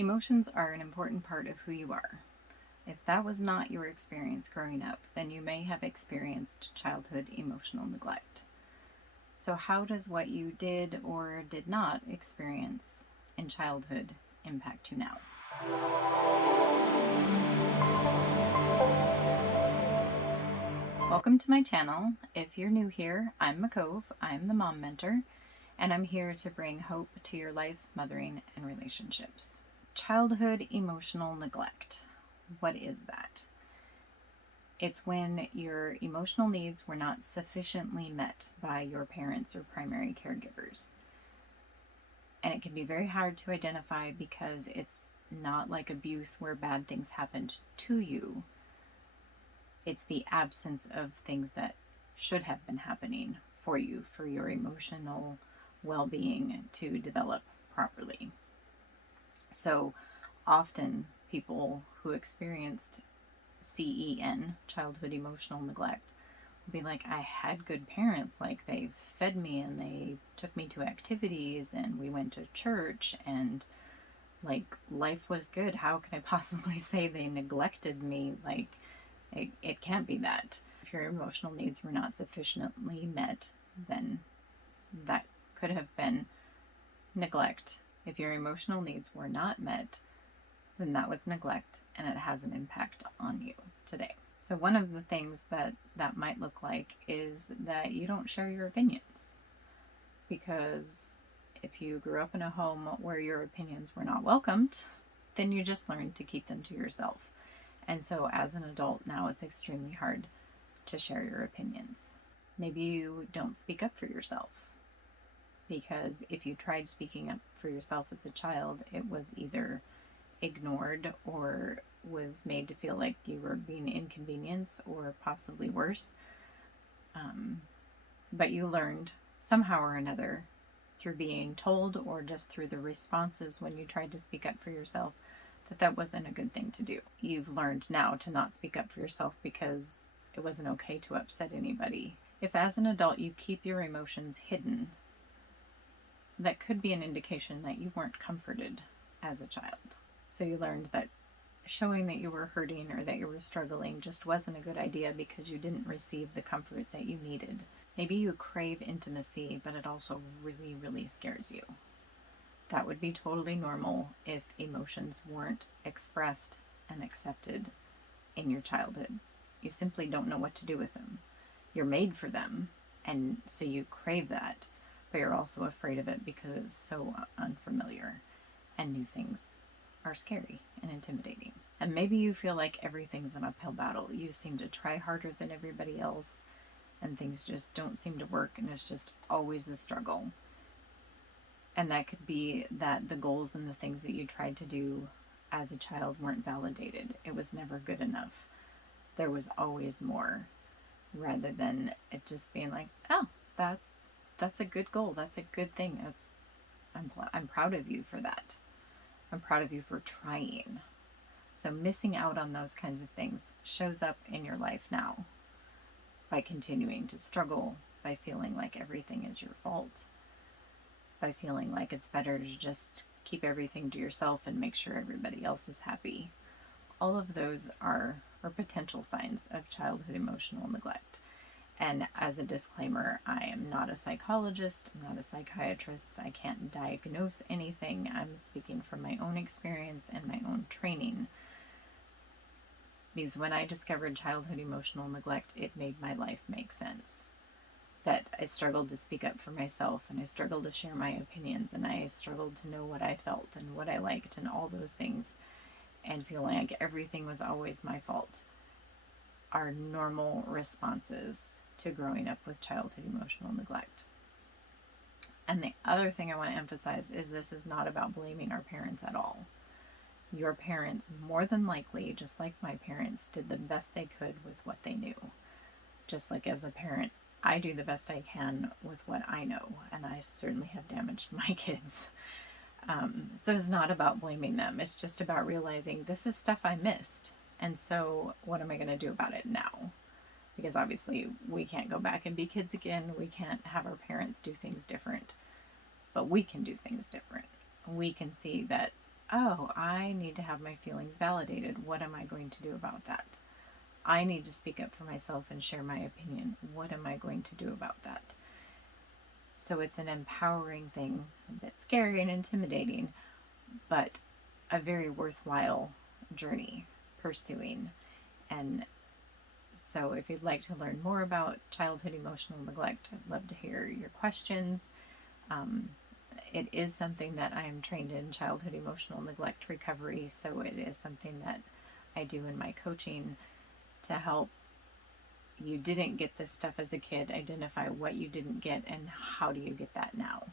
Emotions are an important part of who you are. If that was not your experience growing up, then you may have experienced childhood emotional neglect. So, how does what you did or did not experience in childhood impact you now? Welcome to my channel. If you're new here, I'm Makove. I'm the Mom Mentor, and I'm here to bring hope to your life, mothering, and relationships. Childhood emotional neglect. What is that? It's when your emotional needs were not sufficiently met by your parents or primary caregivers. And it can be very hard to identify because it's not like abuse where bad things happened to you. It's the absence of things that should have been happening for you, for your emotional well-being to develop properly. So often people who experienced CEN, childhood emotional neglect, will be like, I had good parents, like they fed me and they took me to activities and we went to church and like life was good. How can I possibly say they neglected me? Like it can't be that. If your emotional needs were not sufficiently met, then that could have been neglect. If your emotional needs were not met, then that was neglect and it has an impact on you today. So one of the things that might look like is that you don't share your opinions, because if you grew up in a home where your opinions were not welcomed, then you just learned to keep them to yourself. And so as an adult now, it's extremely hard to share your opinions. Maybe you don't speak up for yourself, because if you tried speaking up for yourself as a child, it was either ignored or was made to feel like you were being inconvenienced or possibly worse. But you learned somehow or another through being told or just through the responses when you tried to speak up for yourself that wasn't a good thing to do. You've learned now to not speak up for yourself because it wasn't okay to upset anybody. If as an adult you keep your emotions hidden, that could be an indication that you weren't comforted as a child. So you learned that showing that you were hurting or that you were struggling just wasn't a good idea because you didn't receive the comfort that you needed. Maybe you crave intimacy, but it also really, really scares you. That would be totally normal if emotions weren't expressed and accepted in your childhood. You simply don't know what to do with them. You're made for them, and so you crave that, but you're also afraid of it because it's so unfamiliar, and new things are scary and intimidating. And maybe you feel like everything's an uphill battle. You seem to try harder than everybody else, and things just don't seem to work, and it's just always a struggle. And that could be that the goals and the things that you tried to do as a child weren't validated. It was never good enough. There was always more, rather than it just being like, oh, that's a good goal. That's a good thing. I'm proud of you for that. I'm proud of you for trying. So missing out on those kinds of things shows up in your life now by continuing to struggle, by feeling like everything is your fault, by feeling like it's better to just keep everything to yourself and make sure everybody else is happy. All of those are potential signs of childhood emotional neglect. And as a disclaimer, I am not a psychologist, I'm not a psychiatrist, I can't diagnose anything. I'm speaking from my own experience and my own training. Because when I discovered childhood emotional neglect, it made my life make sense. That I struggled to speak up for myself, and I struggled to share my opinions, and I struggled to know what I felt and what I liked and all those things, and feeling like everything was always my fault, are normal responses to growing up with childhood emotional neglect. And the other thing I want to emphasize is this is not about blaming our parents at all. Your parents, more than likely, just like my parents, did the best they could with what they knew. Just like as a parent, I do the best I can with what I know, and I certainly have damaged my kids. So it's not about blaming them. It's just about realizing this is stuff I missed. And so what am I going to do about it now? Because obviously we can't go back and be kids again. We can't have our parents do things different, but we can do things different. We can see that oh, I need to have my feelings validated. What am I going to do about that? I need to speak up for myself and share my opinion. What am I going to do about that? So it's an empowering thing, a bit scary and intimidating, but a very worthwhile journey pursuing. And so if you'd like to learn more about childhood emotional neglect, I'd love to hear your questions. It is something that I am trained in, childhood emotional neglect recovery, so it is something that I do in my coaching to help you didn't get this stuff as a kid, identify what you didn't get and how do you get that now,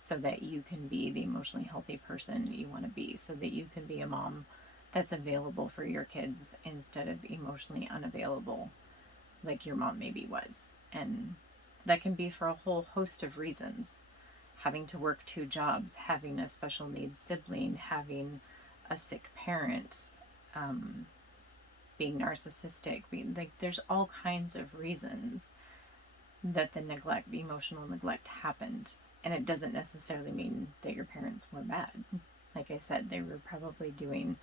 so that you can be the emotionally healthy person you want to be, so that you can be a mom that's available for your kids instead of emotionally unavailable like your mom maybe was. And that can be for a whole host of reasons. Having to work 2 jobs, having a special needs sibling, having a sick parent, being narcissistic, being like, there's all kinds of reasons that the neglect, the emotional neglect happened. And it doesn't necessarily mean that your parents were bad. Like I said, they were probably doing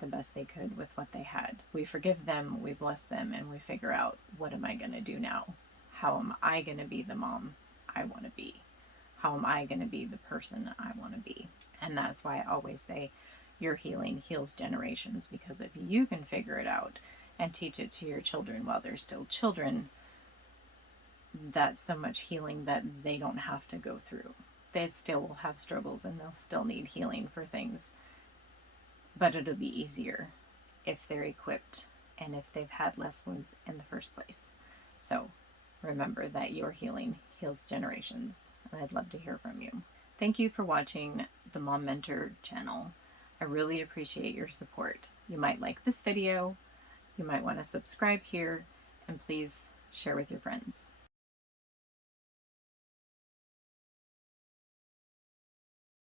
the best they could with what they had. We forgive them, we bless them, and we figure out, what am I going to do now? How am I going to be the mom I want to be? How am I going to be the person I want to be? And that's why I always say your healing heals generations, because if you can figure it out and teach it to your children while they're still children, that's so much healing that they don't have to go through. They still will have struggles and they'll still need healing for things, but it'll be easier if they're equipped and if they've had less wounds in the first place. So remember that your healing heals generations, and I'd love to hear from you. Thank you for watching the Mom Mentor channel. I really appreciate your support. You might like this video, you might want to subscribe here, and please share with your friends.